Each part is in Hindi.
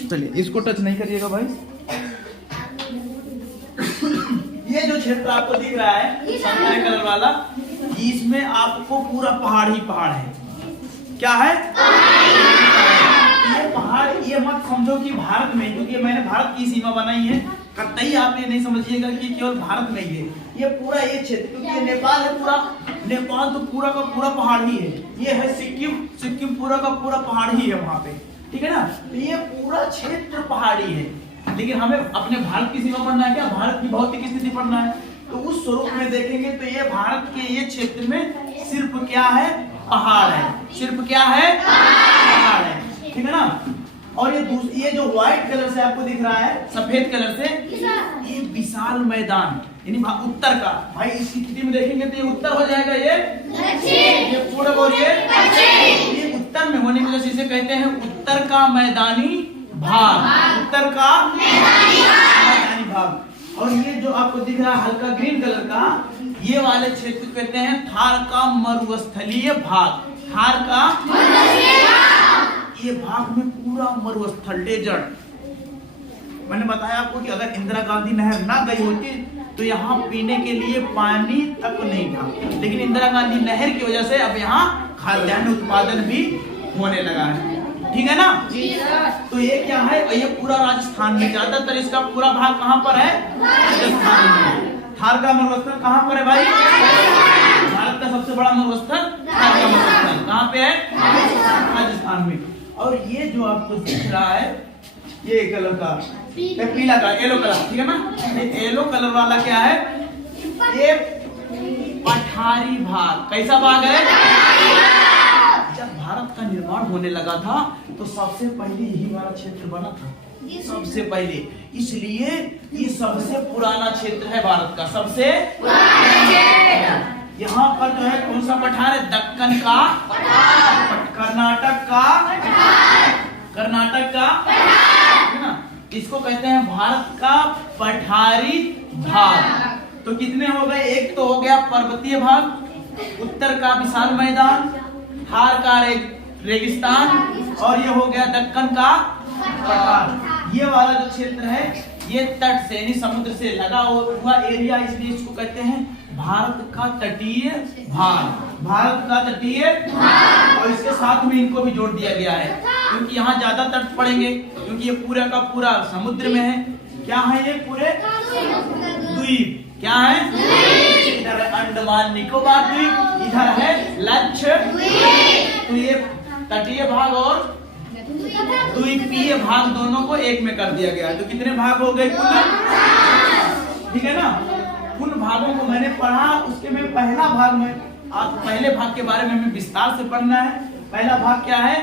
चलिए इसको टच नहीं करिएगा भाई। ये जो क्षेत्र आपको दिख रहा है संतरे कलर वाला, इसमें आपको पूरा पहाड़ ही पहाड़ है। क्या है? ये पहाड़, ये मत समझो कि भारत में, क्योंकि मैंने भारत की सीमा बनाई है, कतई आप ये नहीं समझिएगा कि केवल भारत में ही है। ये पूरा ये क्षेत्र, क्योंकि ये नेपाल है, पूरा नेपाल तो पूरा का पूरा पहाड़ ही है। ये है सिक्किम, सिक्किम पूरा का पूरा पहाड़ ही है वहां पे, ठीक है ना। तो ये पूरा क्षेत्र पहाड़ी है, लेकिन हमें अपने भारत की सीमा पढ़ना है। क्या भारत की भौतिक स्थिति पढ़ना है? तो उस स्वरूप में देखेंगे तो ये भारत के ये क्षेत्र में सिर्फ क्या है? पहाड़ है। सिर्फ क्या है? पहाड़ है, ठीक है ना। और ये जो व्हाइट कलर से आपको दिख रहा है, सफेद कलर से, ये विशाल मैदान यानी उत्तर का। भाई इस स्थिति में देखेंगे तो ये उत्तर हो जाएगा, ये पूर्व और ये उत्तर में होने की वजह से इसे कहते हैं उत्तर का मैदानी भाग। उत्तर का मैदानी भाग। और ये जो आपको दिख रहा है हल्का ग्रीन कलर का, ये वाले क्षेत्र कहते हैं थार का मरुस्थलीय भाग। थार का ये भाग में पूरा मरुस्थल, डेजर्ट। मैंने बताया आपको कि अगर इंदिरा गांधी नहर ना गई होती तो यहाँ पीने के लिए पानी तक नहीं था, लेकिन इंदिरा गांधी नहर की वजह से अब यहाँ खाद्यान्न उत्पादन भी होने लगा है, ठीक है ना। तो ये क्या है? ये पूरा राजस्थान में, ज्यादातर इसका पूरा भाग कहाँ पर है? राजस्थान में। थार का मरुस्थल कहाँ पर है भाई? भारत का सबसे बड़ा मरुस्थल थार का मरुस्थल कहाँ पे है? राजस्थान में। और ये जो आपको दिख रहा है ये कलर का, पीला का, येलो कलर, ठीक है ना। ये येलो कलर वाला क्या है? ये पठारी भाग। कैसा भाग है? जब भारत का निर्माण होने लगा था तो सबसे पहले यही वाला क्षेत्र बना था, सबसे पहले। इसलिए ये सबसे पुराना क्षेत्र है भारत का, सबसे यहाँ पर जो है कौन सा पठार है? दक्कन का, कर्नाटक का, है ना। इसको कहते हैं भारत का पठारी भाग। तो कितने हो गए? एक तो हो गया पर्वतीय भाग, उत्तर का विशाल मैदान, थार का रेगिस्तान, और ये हो गया दक्कन का पठार। ये वाला जो क्षेत्र है ये तट से यानी समुद्र से लगा हुआ एरिया, इसलिए इसको कहते हैं भारत का तटीय भाग। भारत का तटीय भाग। और इसके साथ में इनको भी जोड़ दिया गया है, क्योंकि यहाँ ज्यादा तट पड़ेंगे, क्योंकि ये पूरा का पूरा समुद्र में है। क्या है ये? पूरे द्वीप। क्या है? इधर है अंडमान निकोबार द्वीप, इधर है लक्षद्वीप। तो ये तटीय भाग और द्वीपीय भाग दोनों को एक में कर दिया गया। तो कितने भाग हो गए कुल? ठीक है ना। उन भागों को मैंने पढ़ा, उसके में पहला भाग में आप पहले भाग के बारे में हमें विस्तार से पढ़ना है। पहला भाग क्या है?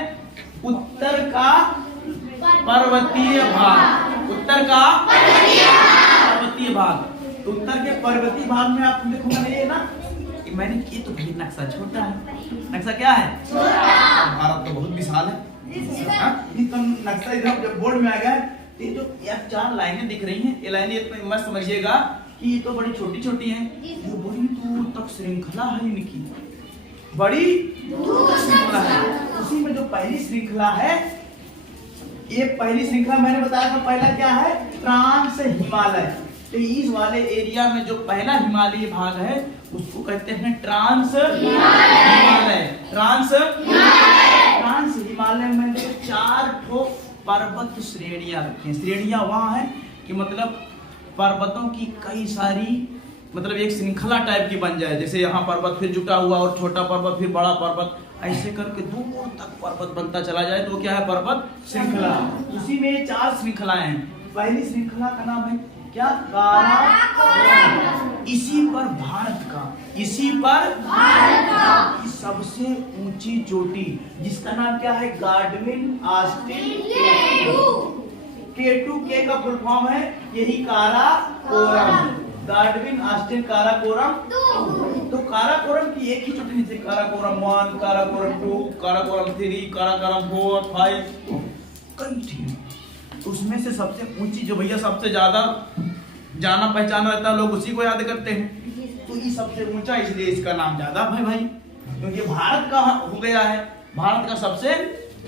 उत्तर का पर्वतीय भाग। उत्तर का पर्वतीय भाग। तो उत्तर के पर्वतीय भाग में आप देखो मैंने ये ना, मैंने ये तो भी नक्शा छोटा है। नक्शा क्या है? भारत तो बहुत विशाल है। तो नक्शा इधर जब बोर्ड में आ गया, ये जो 4 लाइनें दिख रही हैं, ये लाइनें मत समझिएगा कि ये तो बड़ी छोटी छोटी हैं, ये बड़ी दूर तक श्रृंखला है इनकी, बड़ी दूर श्रृंखला है। उसी में जो पहली श्रृंखला है, ये पहली श्रृंखला मैंने बताया था, पहला क्या है? ट्रांस हिमालय। तो इस वाले एरिया में जो पहला हिमालयी भाग है उसको कहते हैं ट्रांस हिमालय। ट्रांस हिमालय में 4 ठो पर्वत श्रेणियां रखी हैं। श्रेणियां वहां है कि मतलब पर्वतों की कई सारी, मतलब एक श्रृंखला टाइप की बन जाए, जैसे यहाँ पर्वत फिर जुटा हुआ और छोटा पर्वत फिर बड़ा पर्वत, ऐसे करके दूर तक पर्वत बनता चला जाए तो क्या है? पर्वत श्रृंखला। उसी में 4 श्रृंखलाएं हैं। पहली श्रृंखला का नाम है क्या? काराकोरम। इसी पर भारत का सबसे ऊंची चोटी, जिसका नाम क्या है? Godwin Austen K two. के का फुल फॉर्म है यही काराकोरम। गाडविन ऑस्टिन काराकोरम। तो काराकोरम की एक ही चोटी नहीं थी, काराकोरम 1, काराकोरम 2, काराकोरम 3, काराकोरम 4, 5, कई थी। उसमें से सबसे ऊंची जो भैया सबसे ज्यादा जाना पहचाना रहता है, लोग उसी को याद करते हैं। तो ये सबसे ऊंचा, इसलिए इसका नाम ज्यादा है भाई, क्योंकि भारत का हो गया है, भारत का सबसे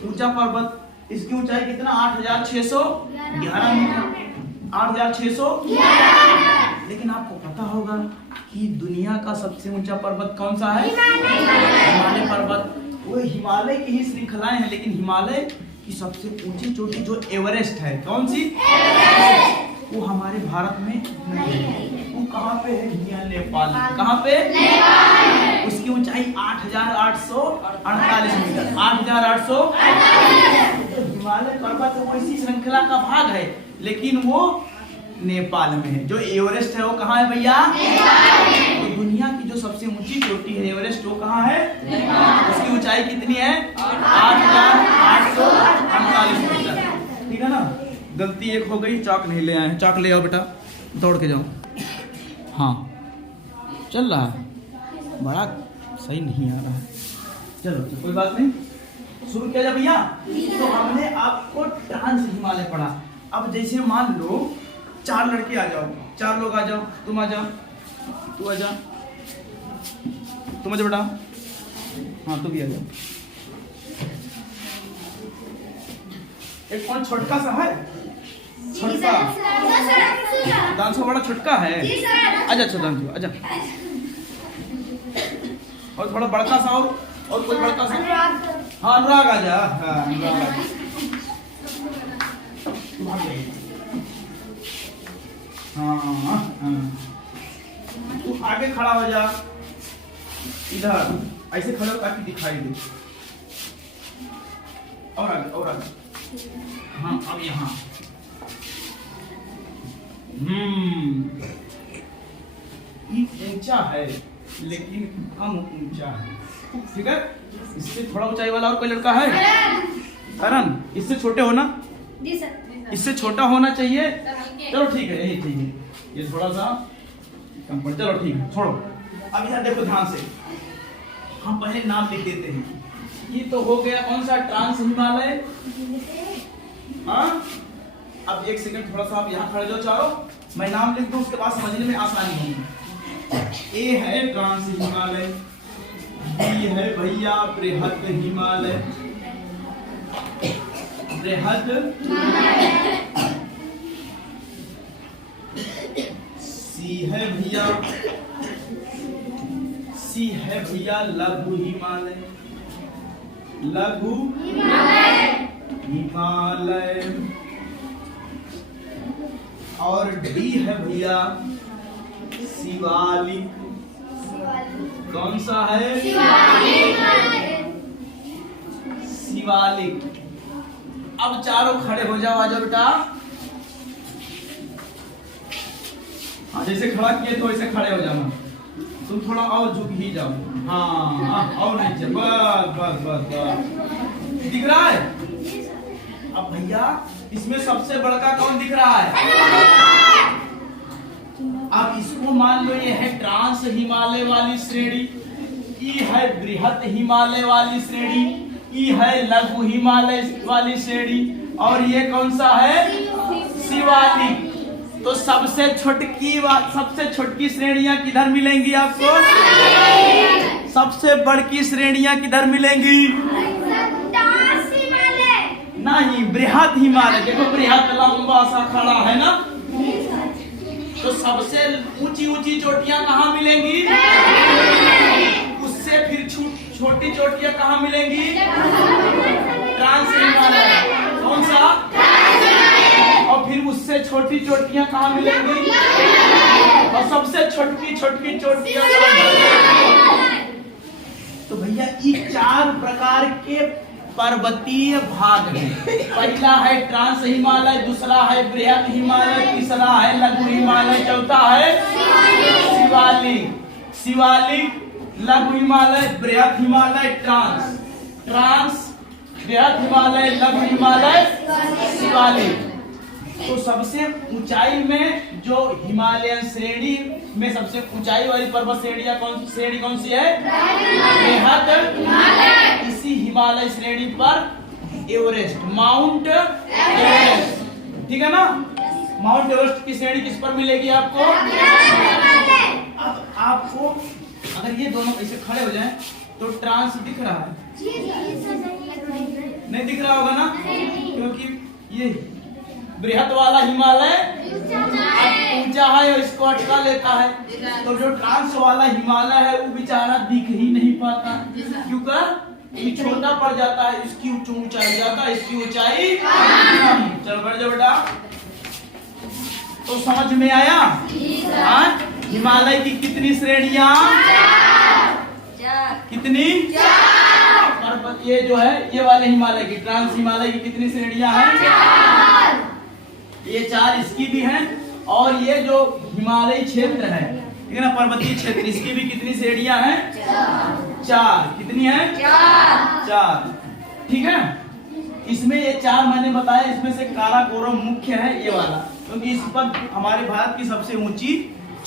ऊंचा पर्वत। इसकी ऊंचाई कितना 8,611 मीटर, 8,611। लेकिन आपको पता होगा कि दुनिया का सबसे ऊंचा पर्वत कौन सा है? हिमालय पर्वत। वो हिमालय की ही श्रृंखलाएं हैं, लेकिन हिमालय की सबसे ऊंची चोटी जो एवरेस्ट है, कौन सी? वो हमारे भारत में नहीं है। वो कहाँ पे है? भैया नेपाल। कहाँ पे? नेपाल। उसकी ऊंचाई 8,848 मीटर, 8,848। तो हिमालय पर्वत वो इसी श्रृंखला का भाग है, लेकिन वो नेपाल में है। जो एवरेस्ट है वो कहाँ है भैया? तो दुनिया की जो सबसे ऊंची चोटी है एवरेस्ट, वो कहाँ है? उसकी ऊंचाई कितनी है? 8,848 मीटर। ठीक है ना? गलती एक हो गई, चाक नहीं ले आए हैं। चाक ले आओ बेटा, दौड़ के जाओ। हाँ चल रहा है, बड़ा सही नहीं आ रहा है। चलो कोई बात नहीं, शुरू किया जाए भैया। तो हमने आपको ट्रांस हिमालय पढ़ा। अब जैसे मान लो 4 लड़के आ जाओ, 4 लोग आ जाओ। तुम आ जाओ, तू आ जा, तुम आ जाओ बेटा। हाँ तू भी आ जाओ। एक कौन छोटका सा है? छोटका दांशु बड़ा छोटका है। आजा अच्छा दांशु आजा। और थोड़ा बड़का सा और कोई बड़का सा। हाँ अनुराग आजा। हाँ अनुराग आजा। हाँ तू आगे खड़ा हो जा, इधर ऐसे खड़े हो ताकि दिखाई दे। और आगे और आगे। हाँ अब यहाँ। ये ऊंचा है लेकिन कम ऊंचा है। ठीक है, इससे थोड़ा ऊंचाई वाला और कोई लड़का है? करण, इससे छोटे हो ना? जी सर। इससे छोटा होना चाहिए। चलो ठीक है, यही चाहिए। ये थोड़ा सा कम पड़। चलो ठीक है, छोड़ो। अब इधर देखो ध्यान से, हम पहले नाम लिख देते हैं। ये तो हो गया कौन सा? ट्रांस हिमालय। हाँ अब एक सेकंड, थोड़ा सा आप यहाँ खड़े जाओ चारों, मैं नाम लिख दूं, उसके बाद समझने में आसानी होगी। ए है ट्रांस हिमालय, बी है भैया बृहद हिमालय, बृहद, सी है भैया, सी है भैया लघु हिमालय, लघु हिमालय। और डी है भैया शिवालिक। कौन सा है? शिवालिक। अब चारों खड़े हो जाओ, आ जाओ बेटा। हाँ जैसे खड़ा किए तो ऐसे खड़े हो जाना। तुम थोड़ा और झुक ही जाओ। हाँ और नीचे, बस बस बस बस। दिख रहा है? अब भैया इसमें सबसे बड़का कौन दिख रहा है? अब इसको मान लो ये है ट्रांस हिमालय वाली श्रेणी, ई है बृहद हिमालय वाली श्रेणी, ई है लघु हिमालय वाली श्रेणी, और ये कौन सा है? शिवालिक। तो सबसे छोटकी श्रेणियां किधर मिलेंगी आपको? सबसे बड़की श्रेणियां किधर मिलेंगी? नहीं, बृहद हिमालय। देखो बृहद लंबा सा खड़ा है ना, तो सबसे ऊंची चोटियां कहाँ मिलेंगी? उससे फिर छोटी चोटियां कहाँ मिलेंगी? ट्रांस हिमालय। कौन सा? और फिर उससे छोटी चोटियां कहाँ मिलेंगी? और सबसे छोटकी चोटियां। तो भैया ये 4 प्रकार के पर्वतीय भाग है। पहला है ट्रांस हिमालय, दूसरा है बृहद हिमालय, तीसरा है लघु हिमालय, चौथा है शिवालिक। शिवालिक, लघु हिमालय, बृहद हिमालय, ट्रांस, बृहद हिमालय, लघु हिमालय, शिवालिक। तो सबसे ऊंचाई में जो हिमालयन श्रेणी में सबसे ऊंचाई वाली पर्वत श्रेणी कौन सी है? बृहद हिमालय। इसी हिमालय श्रेणी पर एवरेस्ट, माउंट एवरेस्ट। ठीक है ना? माउंट एवरेस्ट की श्रेणी किस पर मिलेगी आपको? अब आपको अगर ये दोनों ऐसे खड़े हो जाएं तो ट्रांस दिख रहा है? नहीं दिख रहा होगा ना? क्योंकि ये बृहद वाला हिमालय ऊंचा है और इसको अटका लेता है। तो जो ट्रांस वाला हिमालय है वो बेचारा दिख ही नहीं पाता, क्योंकि ये छोटा पड़ जाता है, इसकी ऊंचाई ज्यादा, इसकी ऊंचाई कम। चलो बढ़ जाओ बेटा। तो समझ में आया? हिमालय की कितनी श्रेणियां? कितनी? पर्वत ये जो है ये वाले हिमालय की, ट्रांस हिमालय की कितनी श्रेणियां हैं? ये 4 इसकी भी हैं। और ये जो हिमालयी क्षेत्र है, ठीक है ना, पर्वतीय क्षेत्र, इसकी भी कितनी श्रेणियां हैं? 4। कितनी है? 4। ठीक है। इसमें ये 4 मैंने बताया, इसमें से काराकोरम मुख्य है ये वाला, क्योंकि इस पर हमारे भारत की सबसे ऊंची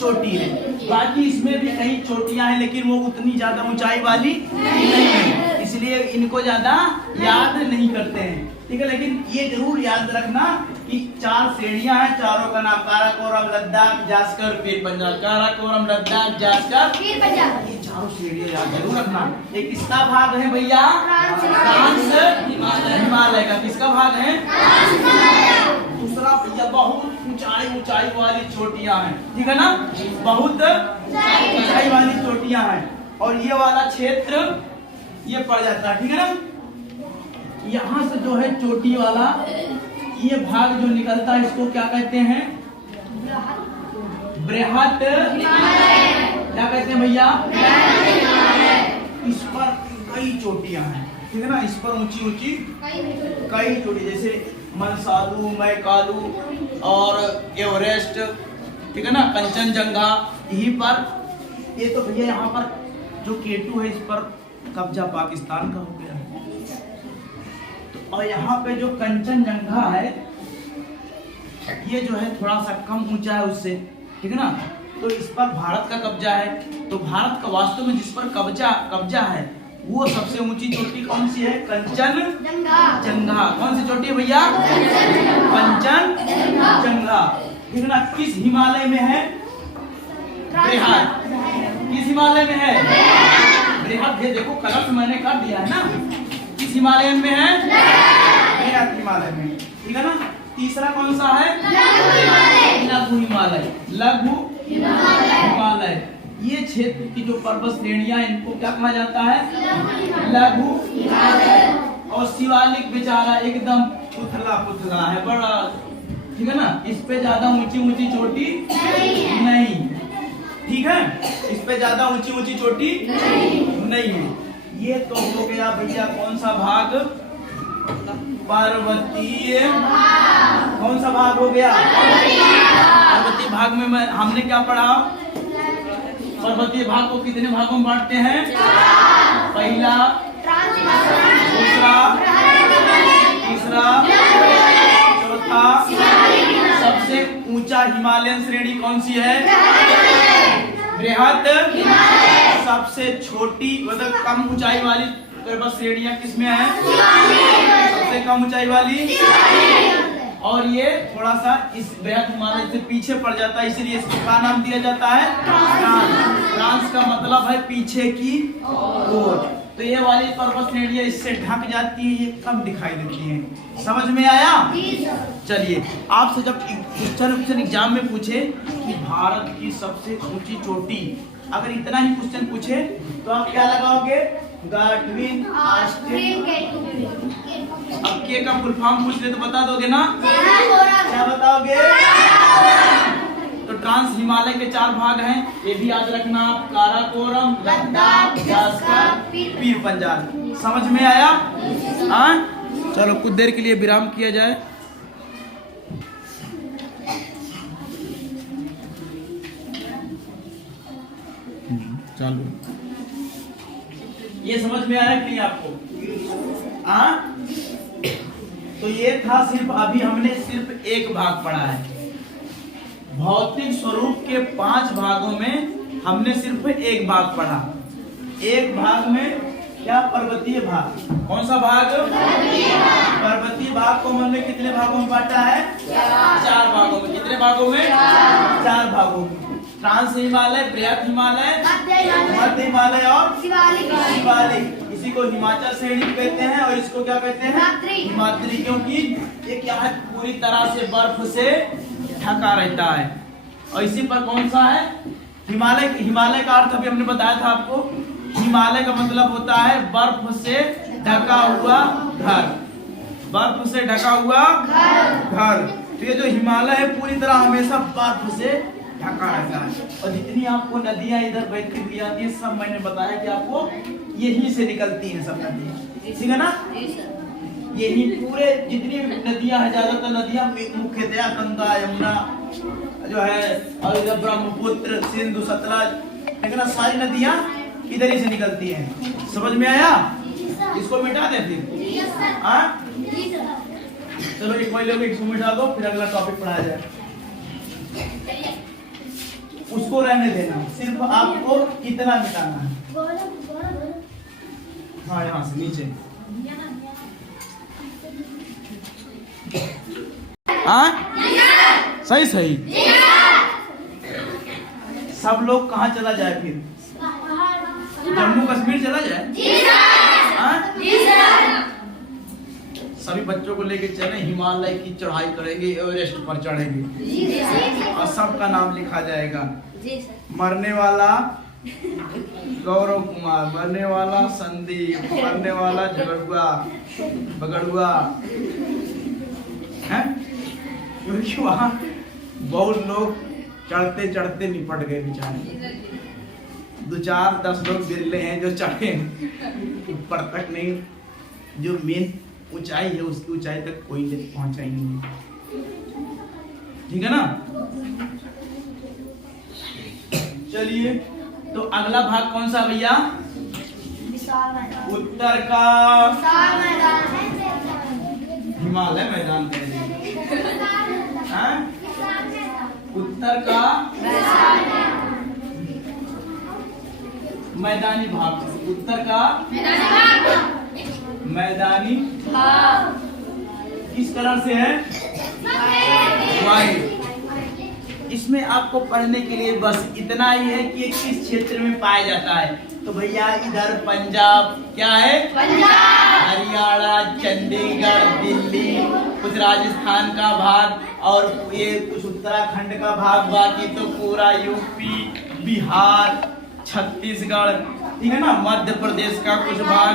चोटी है। बाकी इसमें भी कई चोटियां हैं, लेकिन वो उतनी ज्यादा ऊंचाई वाली नहीं है, इसलिए इनको ज्यादा याद नहीं करते हैं। ठीक है, लेकिन ये जरूर याद रखना कि 4 श्रेणियां हैं, चारों का नाम काराकोरम, लद्दाख, जास्कर, पीर पंजाल। काराकोरम, लद्दाख, जास्कर, पीर पंजाल, ये चारों श्रेणियां याद जरूर रखना। एक किसका भाग है भैया? ट्रांस हिमालय का। किसका भाग है? दूसरा भैया बहुत ऊंचाई वाली चोटियां हैं, ठीक है ना, बहुत ऊंचाई वाली चोटियां हैं। और ये वाला क्षेत्र ये पड़ जाता है, ठीक है ना। यहाँ से जो है चोटी वाला ये भाग जो निकलता है, इसको क्या कहते हैं? बृहद। क्या कहते हैं भैया? इस पर कई चोटियां हैं, ठीक है ना, इस पर ऊंची ऊंची कई चोटी, जैसे मनसालू, मैकालू और एवरेस्ट, ठीक है ना, कंचनजंगा। यहीं पर ये तो भैया यहाँ पर जो केटू है, इस पर कब्जा पाकिस्तान का हो गया है। तो और यहाँ पे जो कंचनजंगा है, ये जो है थोड़ा सा कम ऊंचा है उससे, ठीक है ना, तो इस पर भारत का कब्जा है। तो भारत का वास्तव में जिस पर कब्जा है वो सबसे ऊंची चोटी कौन सी है? कंचनजंगा। कौन सी चोटी है भैया? कंचनजंगा, ठीक है ना। किस हिमालय में है? बृहद। किस हिमालय में है? बृहद। ये देखो कलर से मैंने कर दिया है ना। किस हिमालय में है? बृहद हिमालय में, ठीक है ना। तीसरा कौन सा है? लघु हिमालय। लघु हिमालय। ये क्षेत्र की जो पर्वत श्रेणियां, इनको क्या कहा जाता है? लघु हिमालय। और शिवालिक बेचारा एकदम पुतला है, बड़ा, ठीक है ना, इस पे ज्यादा ऊंची चोटी नहीं, ठीक है, इस पे ज्यादा ऊंची चोटी नहीं है। ये तो हो गया भैया कौन सा भाग? पर्वतीय। कौन सा भाग हो गया? पर्वतीय भाग में हमने क्या पढ़ा? पर्वतीय भाग को कितने भागों में बांटते हैं? पहला, दूसरा, तीसरा, चौथा। सबसे ऊंचा हिमालयन श्रेणी कौन सी है? बृहद। सबसे छोटी मतलब कम ऊंचाई वाली पर्वत श्रेणियां किसमें है? सबसे कम ऊंचाई वाली। और ये थोड़ा सा इस बृहद हिमालय से पीछे पड़ जाता है, इसलिए इसको क्या नाम दिया जाता है? ट्रांस का मतलब है पीछे की ओर। तो ये वाली पर्वत श्रेणियां इससे ढक जाती है, ये कम दिखाई देती हैं। समझ में आया? चलिए, आपसे जब क्वेश्चन एग्जाम में पूछे कि भारत की सबसे ऊंची चोटी, अगर इतना ही क्वेश्चन पूछे तो आप क्या लगाओगे? गाडविन ऑस्टिन। अब के का फुल फॉर्म पूछ ले तो बता दोगे ना? क्या बताओगे? तो ट्रांस हिमालय के 4 भाग हैं, ये भी याद रखना। काराकोरम, लद्दाख, जास्कर, पीर पंजाल। समझ में आया? हाँ, चलो कुछ देर के लिए विराम किया जाए। चालू। ये समझ में आया कि नहीं आपको? हाँ, तो ये था सिर्फ, अभी हमने सिर्फ एक भाग पढ़ा है। भौतिक स्वरूप के 5 भागों में हमने सिर्फ एक भाग पढ़ा। एक भाग में क्या? पर्वतीय भाग। कौन सा भाग? पर्वतीय भाग को हमने कितने भागों में बांटा है? 4 भागों में। कितने भागों में? 4 भागों में। ट्रांस हिमालय, बृहद हिमालय, मध्य हिमालय और शिवालिक। इसी को हिमाचल श्रेणी कहते हैं और इसको क्या कहते हैं? हिमाद्री, क्योंकि ये क्या है, पूरी तरह से बर्फ से ढका रहता है। और इसी पर कौन सा है? हिमालय। हिमालय का अर्थ अभी हमने बताया था आपको, हिमालय का मतलब होता है बर्फ से ढका हुआ घर, बर्फ से ढका हुआ घर। तो ये जो हिमालय है पूरी तरह हमेशा बर्फ से ढका रहता है। और जितनी आपको नदियां इधर बहती हुई आती है, सब मैंने बताया कि आपको यहीं से निकलती हैं सब नदियां, ठीक है ना? यही पूरे जितनी नदियां हैं, ज्यादातर नदियां मुख्यतया गंगा, यमुना जो है, और इधर ब्रह्मपुत्र, सिंधु, सतलज, ठीक है ना, सारी नदियां इधर ही से निकलती हैं। समझ में आया? इसको मिटा दे फिर, चलो एक कोई लोग इसको मिटा दो, फिर अगला टॉपिक पढ़ाया जाए। उसको रहने देना, सिर्फ आपको इतना मिटाना है। हाँ, यहाँ से नीचे। सही सही। सब लोग कहाँ चला जाए फिर? जम्मू कश्मीर चला जाए? सभी बच्चों को लेके चले, हिमालय की चढ़ाई करेंगे, एवरेस्ट पर चढ़ेंगे और सबका नाम लिखा जाएगा। मरने वाला गौरव कुमार, मरने वाला संदीप, मरने वाला झगड़ुआ बगड़ुआ है, क्योंकि वहाँ बहुत लोग चढ़ते चढ़ते निपट गए बेचारे। 2-4-10 लोग बिरले हैं जो चढ़े, ऊपर तक नहीं, जो मेन ऊंचाई है उसकी ऊंचाई तक कोई पहुंचा ही नहीं, ठीक है ना? चलिए, तो अगला भाग कौन सा भैया? उत्तर का हिमालय मैदान कहेंगे, उत्तर का मैदानी भाग, उत्तर का मैदानी भाग किस कलर से है? वाइट। इसमें आपको पढ़ने के लिए बस इतना ही है कि किस क्षेत्र में पाया जाता है। तो भैया इधर पंजाब, क्या है? पंजाब, हरियाणा, चंडीगढ़, दिल्ली, कुछ राजस्थान का भाग, और ये कुछ उत्तराखंड का भाग, बाकी तो पूरा यूपी, बिहार, छत्तीसगढ़, ठीक है ना, मध्य प्रदेश का कुछ भाग।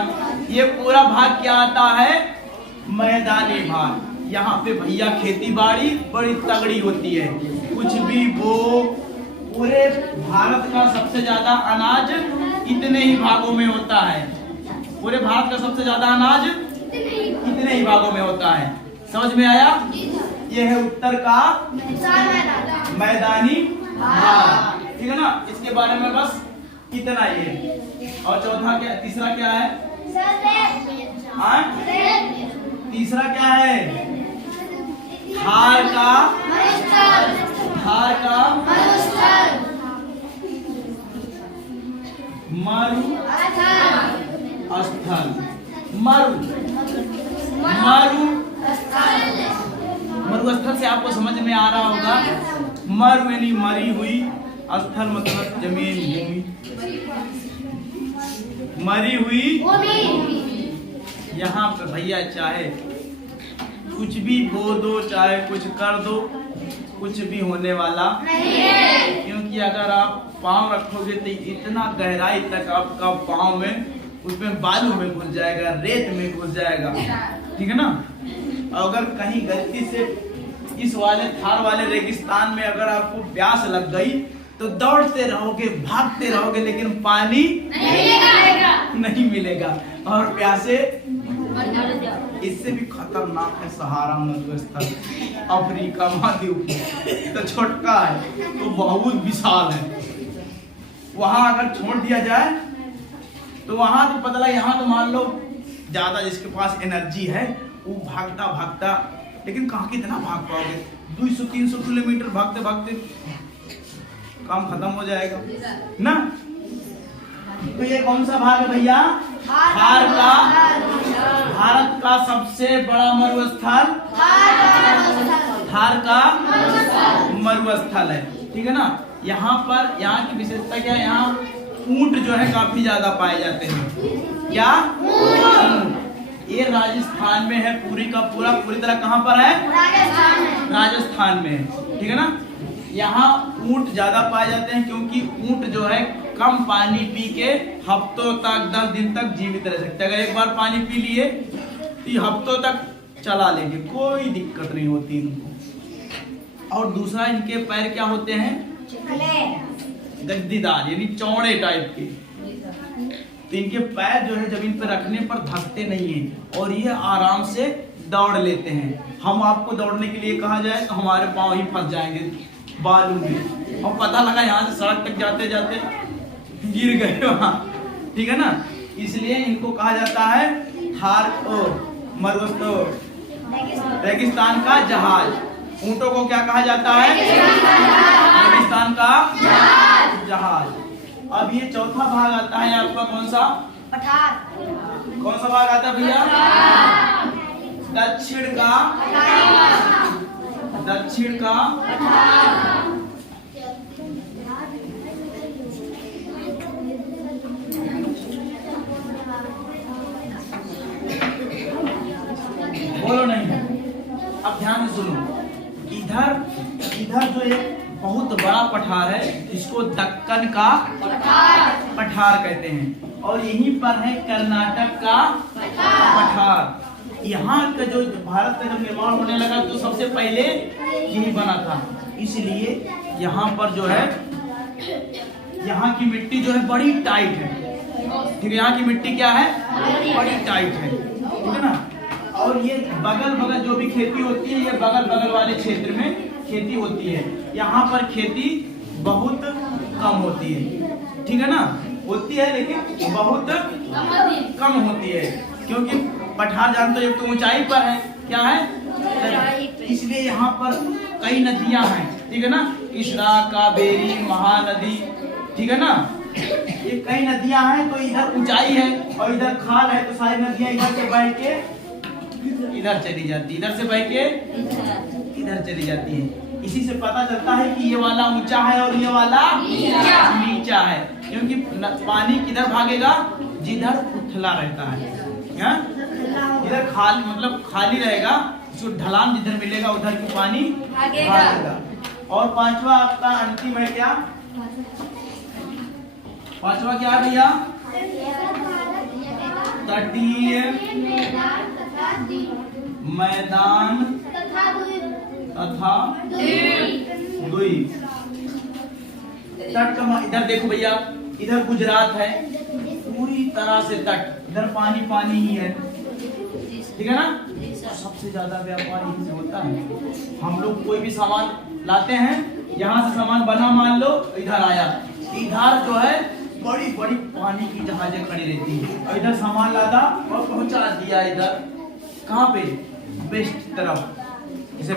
ये पूरा भाग क्या आता है? मैदानी भाग। यहाँ पे भैया खेती बाड़ी बड़ी तगड़ी होती है, कुछ भी वो, पूरे भारत का सबसे ज्यादा अनाज इतने ही भागों में होता है, पूरे भारत का सबसे ज्यादा अनाज इतने ही भागों में होता है। समझ में आया? ये है उत्तर का मैदानी भाग, ठीक है ना? इसके बारे में बस इतना ही है। और चौथा क्या, तीसरा क्या है? तीसरा क्या है? थार का मरुस्थल, मरुस्थल से आपको समझ में आ रहा होगा, मरु यानी मरी हुई, स्थल मतलब जमीन, भूमि, मरी हुई। यहाँ पे भैया चाहे कुछ भी बो दो, चाहे कुछ कर दो, कुछ भी होने वाला नहीं, क्योंकि अगर आप पाँव रखोगे तो इतना गहराई तक आपका पाँव में, उसमें बालू में घुस जाएगा, रेत में घुस जाएगा, ठीक है ना? अगर कहीं गलती से इस वाले थार वाले रेगिस्तान में अगर आपको प्यास लग गई तो दौड़ते रहोगे, भागते रहोगे, लेकिन पानी नहीं मिलेगा और प्यासे। इससे भी खतरनाक है सहारा मरुस्थल, अफ्रीका महाद्वीप, तो छोटा है तो बहुत विशाल है। वहां अगर छोड़ दिया जाए तो वहां तो पता लगा, यहाँ तो मान लो ज्यादा जिसके पास एनर्जी है वो भागता भागता, लेकिन कहाँ कितना भाग पाओगे? 200-300 किलोमीटर भागते भागते काम खत्म हो जाएगा ना। तो ये कौन सा भाग है भैया? थार का, भारत का सबसे बड़ा मरुस्थल थार का मरुस्थल है, ठीक है ना? यहाँ पर, यहाँ की विशेषता क्या है? यहाँ ऊंट जो है काफी ज्यादा पाए जाते हैं। क्या? ऊंट। ये राजस्थान में है, पूरी का पूरा पूरी तरह कहाँ पर है? राजस्थान में है, ठीक है ना। यहाँ ऊंट ज्यादा पाए जाते हैं क्योंकि ऊंट जो है कम पानी पी के हफ्तों तक 10 दिन तक जीवित रह सकते हैं। अगर एक बार पानी पी लिए तो ये हफ्तों तक चला लेंगे, कोई दिक्कत नहीं होती इनको। और दूसरा, इनके पैर क्या होते हैं? गद्दीदार, यानी चौड़े टाइप के। तो इनके पैर जो है जमीन पर रखने पर धकते नहीं है और ये आराम से दौड़ लेते हैं। हम आपको दौड़ने के लिए कहा जाए तो हमारे पाँव ही फंस जाएंगे बालू में, और पता लगा यहाँ से सड़क तक जाते जाते गिर गए वहाँ, ठीक है ना। इसलिए इनको कहा जाता है रेगिस्तान का जहाज। ऊंटों को क्या कहा जाता है? रेगिस्तान का जहाज। अब ये चौथा भाग आता है आपका, कौन सा? पठार। कौन सा भाग आता है भैया? दक्षिण का बोलो नहीं। अब ध्यान से सुनो, इधर जो एक बहुत बड़ा पठार है इसको दक्कन का पठार कहते हैं, और यहीं पर है कर्नाटक का पठार। यहाँ का जो भारत का जब निर्माण होने लगा तो सबसे पहले यही बना था, इसलिए यहाँ पर जो है यहाँ की मिट्टी जो है बड़ी टाइट है, ठीक है। यहाँ की मिट्टी क्या है? बड़ी टाइट है, ठीक है ना। और ये बगल जो भी खेती होती है, ये बगल वाले क्षेत्र में खेती होती है। यहाँ पर खेती बहुत कम होती है, ठीक है ना। होती है लेकिन बहुत कम होती है, क्योंकि पठार जानते हो एक तो ऊंचाई पर है, क्या है, इसलिए यहाँ पर कई नदियां हैं, ठीक है ना। कृष्णा, कावेरी, महानदी, ठीक है ना। ये कई नदियां हैं, तो इधर ऊंचाई है और इधर खाल है, तो सारी नदियां इधर से बह के इधर चली जाती, इधर से बह के इधर चली जाती है। इसी से पता चलता है कि ये वाला ऊंचा है और ये वाला नीचा है, क्योंकि पानी किधर भागेगा? जिधर उथला रहता है, इधर खाली रहेगा, इसको ढलान जिधर मिलेगा उधर की पानी भागेगा। और पांचवा आपका अंतिम है क्या? पांचवा क्या है भैया? तटीय मैदान तथा द्वीप। तट का इधर देखो भैया, इधर गुजरात है, पूरी तरह से तट, इधर पानी ही है, ठीक है ना। सबसे ज्यादा व्यापार यहीं से होता है। हम लोग कोई भी सामान लाते हैं, यहाँ से सामान बना मान लो, इधर आया, इधर जो है बड़ी बड़ी पानी की जहाजें खड़ी रहती है, और इधर सामान लादा और पहुंचा दिया इधर, कहाँ पे? वेस्ट तरफ, जैसे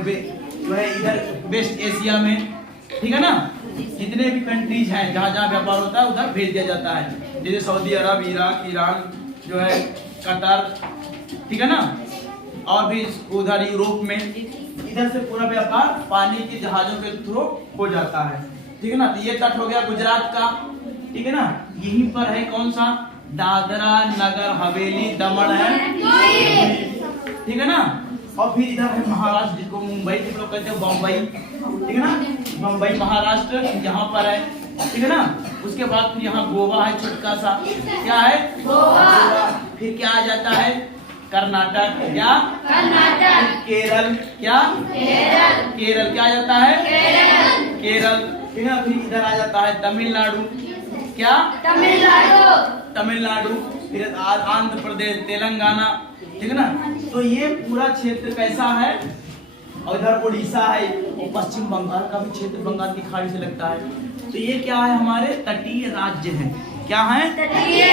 जो है इधर वेस्ट एशिया में, ठीक है ना। जितने भी कंट्रीज हैं जहाँ जहाँ व्यापार होता है उधर भेज दिया जाता है, जैसे सऊदी अरब, इराक, ईरान जो है, कतर, ठीक है ना। और भी उधर यूरोप में, इधर से पूरा व्यापार पानी के जहाजों के थ्रू हो जाता है, ठीक है ना। तो ये तट हो गया गुजरात का, ठीक है ना। यहीं पर है कौन सा? दादरा नगर हवेली, दमन है, ठीक है ना। और फिर इधर है महाराष्ट्र, जिसको मुंबई के लोग कहते हैं, बम्बई, ठीक है ना। बम्बई महाराष्ट्र यहाँ पर है, ठीक है ना। उसके बाद फिर यहाँ गोवा है, छोटका सा, क्या है? गोवा। फिर क्या आ जाता है? कर्नाटक, क्या? कर्नाटक। केरल, क्या? केरल क्या आ जाता है? केरल, ठीक है। फिर इधर आ जाता है तमिलनाडु, क्या? तमिलनाडु। फिर आंध्र प्रदेश, तेलंगाना, ठीक है ना। तो ये पूरा क्षेत्र कैसा है? और इधर उड़ीसा है, और पश्चिम बंगाल का भी क्षेत्र बंगाल की खाड़ी से लगता है। तो ये क्या है? हमारे तटीय राज्य है, क्या है? तटीय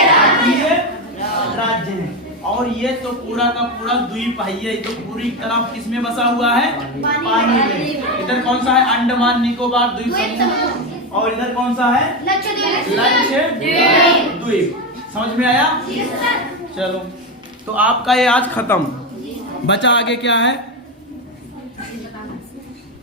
राज्य है। और ये तो पूरा का पूरा द्वीप है, ये तो पूरी तरह किसमें बसा हुआ है? पानी में। इधर कौन सा है? अंडमान निकोबार द्वीप समूह, और इधर कौन सा है? लक्षद्वीप। समझ में आया? चलो, तो आपका ये आज खत्म, बचा आगे क्या है?